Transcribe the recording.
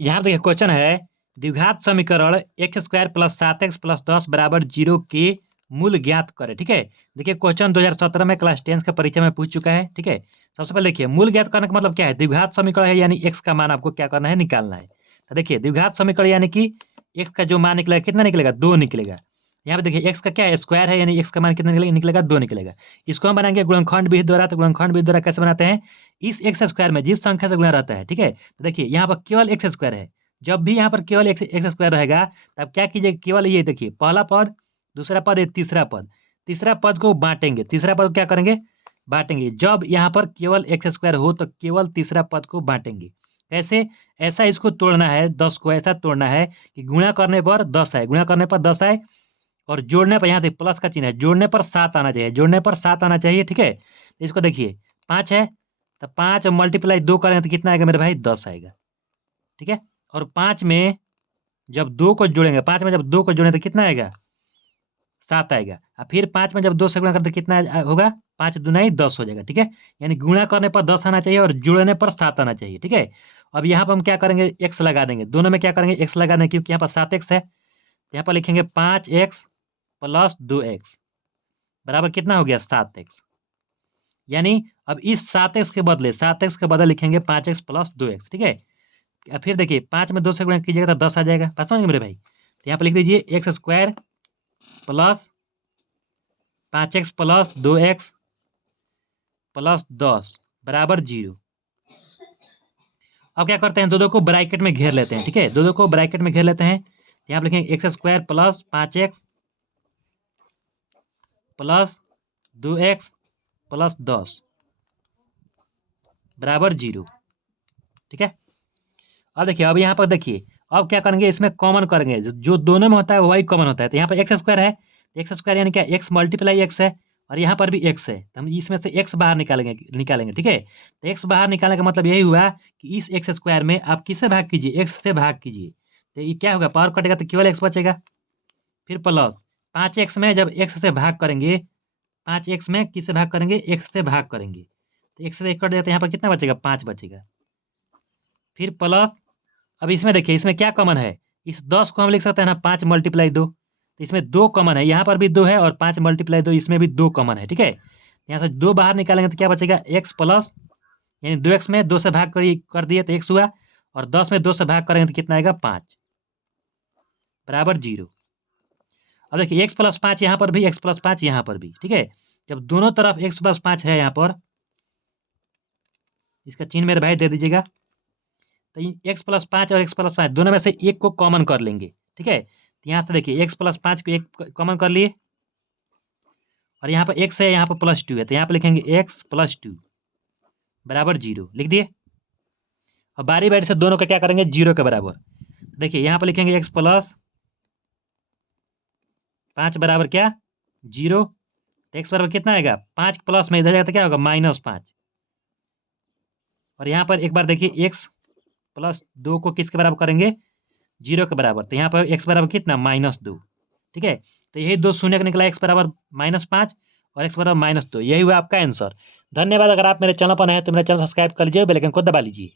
यहाँ देखिए क्वेश्चन है द्विघात समीकरण x square plus 7x plus 10 बराबर 0 के मूल ज्ञात करें। ठीक है, देखिए क्वेश्चन 2017 में क्लास 10 के परीक्षा में पूछ चुका है। ठीक है, सबसे पहले देखिए मूल ज्ञात करने का मतलब क्या है, द्विघात समीकरण है यानी x का मान आपको क्या करना है, निकालना है। तो देखिए द्विघात समीकरण यानी कि x का जो मान निकलेगा कितना निकलेगा, 2 निकलेगा। यहाँ पे देखिए x का क्या है, स्क्वायर है यानी x का मान कितना निकलेगा, 2 निकलेगा। इसको हम बनाएंगे गुणनखंड विधि द्वारा। तो गुणनखंड विधि द्वारा कैसे बनाते हैं, इस एक्स स्क्वायर में जिस संख्या से गुणा रहता है, ठीक है, तो देखिए यहाँ पर केवल एक्स स्क्वायर है। जब भी यहाँ पर केवल एक्स एक्स स्क्वायर रहेगा तब क्या कीजिए, केवल ये देखिए पहला पद, दूसरा पद, ये तीसरा पद, तीसरा पद को बांटेंगे। तीसरा पद को क्या करेंगे, बांटेंगे। जब यहाँ पर केवल एक्स स्क्वायर हो तो केवल तीसरा पद को बांटेंगे। कैसे, ऐसा इसको तोड़ना है, 10 को ऐसा तोड़ना है कि गुणा करने पर 10 आए, गुणा करने पर 10 आए, और जोड़ने पर यहाँ से प्लस का चिन्ह है, जोड़ने पर 7 आना चाहिए, जोड़ने पर 7 आना चाहिए। ठीक है, तो इसको देखिए 5 है तो 5 मल्टीप्लाई 2 करेंगे तो कितना आएगा मेरे भाई, 10 आएगा। ठीक है, और 5 में जब 2 को जोड़ेंगे, 5 में जब 2 को जोड़ेंगे तो कितना आएगा, 7 आएगा। और फिर 5 में जब 2 से गुणा करते कितना होगा, 5 दूनी 10 हो जाएगा। ठीक है, यानी गुणा करने पर 10 आना चाहिए और जोड़ने पर 7 आना चाहिए। ठीक है, अब यहाँ पर हम क्या करेंगे, एक्स लगा देंगे, दोनों में क्या करेंगे, एक्स लगा देंगे, क्योंकि यहाँ पर 7x है। यहाँ पर लिखेंगे 5x प्लस 2x बराबर कितना हो गया, 7x। यानी अब इस 7x के बदले, 7x के बदले लिखेंगे 5x प्लस 2x। ठीक है, फिर देखिए 5 में 2 से गुणा कीजिएगा तो 10 आ जाएगा। बात समझ मेरे भाई, तो यहाँ पर लिख दीजिए x square plus 5x plus 2x plus 10 बराबर 0। अब क्या करते हैं, दो को ब्रैकेट में घेर लेते हैं। ठीक है, दो को ब्रैकेट में घेर लेते हैं। यहाँ पर लिखेंगे x square plus 5x plus 2x plus 10 बराबर 0। ठीक है, अब देखिए, अब यहाँ पर देखिए, अब क्या करेंगे, इसमें कॉमन करेंगे, जो दोनों में होता है वही कॉमन होता है। तो यहाँ पर एक्स स्क्वायर है, एक्स स्क्वायर यानी क्या, एक्स मल्टीप्लाई एक्स है, और यहाँ पर भी एक्स है, तो हम इसमें से एक्स बाहर निकालेंगे। ठीक है, तो एक्स बाहर निकालने का मतलब यही हुआ कि इस एक्स स्क्वायर में आप किससे भाग कीजिए, एक्स से भाग कीजिए, तो ये क्या होगा, पावर कटेगा तो केवल एक्स बचेगा। फिर प्लस 5x में जब एक्स से भाग करेंगे, 5x में किससे भाग करेंगे, एक्स से भाग करेंगे, तो एक्स से एक कट देते हैं, यहाँ पर कितना बचेगा, 5 बचेगा। फिर प्लस, अब इसमें देखिए, इसमें क्या कॉमन है, इस 10 को हम लिख सकते हैं ना, 5 मल्टीप्लाई 2, तो इसमें 2 कॉमन है, यहाँ पर भी 2 है, और 5 मल्टीप्लाई 2 इसमें भी 2 कॉमन है। ठीक है, यहाँ से 2 बाहर निकालेंगे तो क्या बचेगा, एक्स प्लस, यानी 2x में 2 से भाग कर दिए तो एक्स हुआ, और 10 में 2 से भाग करेंगे तो कितना आएगा, 5 बराबर 0। अब देखिए एक्स प्लस 5 यहाँ पर भी, एक्स प्लस 5 यहाँ पर भी। ठीक है, जब दोनों तरफ एक्स प्लस 5 है यहाँ पर, इसका चिन्ह मेरे भाई दे दीजिएगा, तो एक्स प्लस 5 और एक्स प्लस 5 दोनों में से एक को कॉमन कर लेंगे। ठीक है, तो यहाँ से देखिए एक्स प्लस 5 को एक कॉमन कर लिए, और यहाँ पर एक्स है, यहाँ पर प्लस 2 है, तो यहाँ पर लिखेंगे एक्स प्लस 2 बराबर 0, लिख दिए। और बारी बारी से दोनों का क्या करेंगे, 0 के बराबर। देखिए यहाँ पर लिखेंगे एक्स प्लस 5 बराबर क्या, 0, तो एक्स बराबर कितना आएगा, 5 प्लस में इधर जाएगा तो क्या होगा, -5। और यहाँ पर एक बार देखिए एक्स प्लस 2 को किसके बराबर करेंगे, 0 के बराबर, तो यहाँ पर एक्स बराबर कितना, -2। ठीक है, तो यही दो शून्य का निकला, एक्स बराबर -5 और एक्स बराबर -2, यही हुआ आपका आंसर। धन्यवाद। अगर आप मेरे चैनल पर नए हैं तो मेरे चैनल सब्सक्राइब कर लीजिए, बेल आइकन को दबा लीजिए।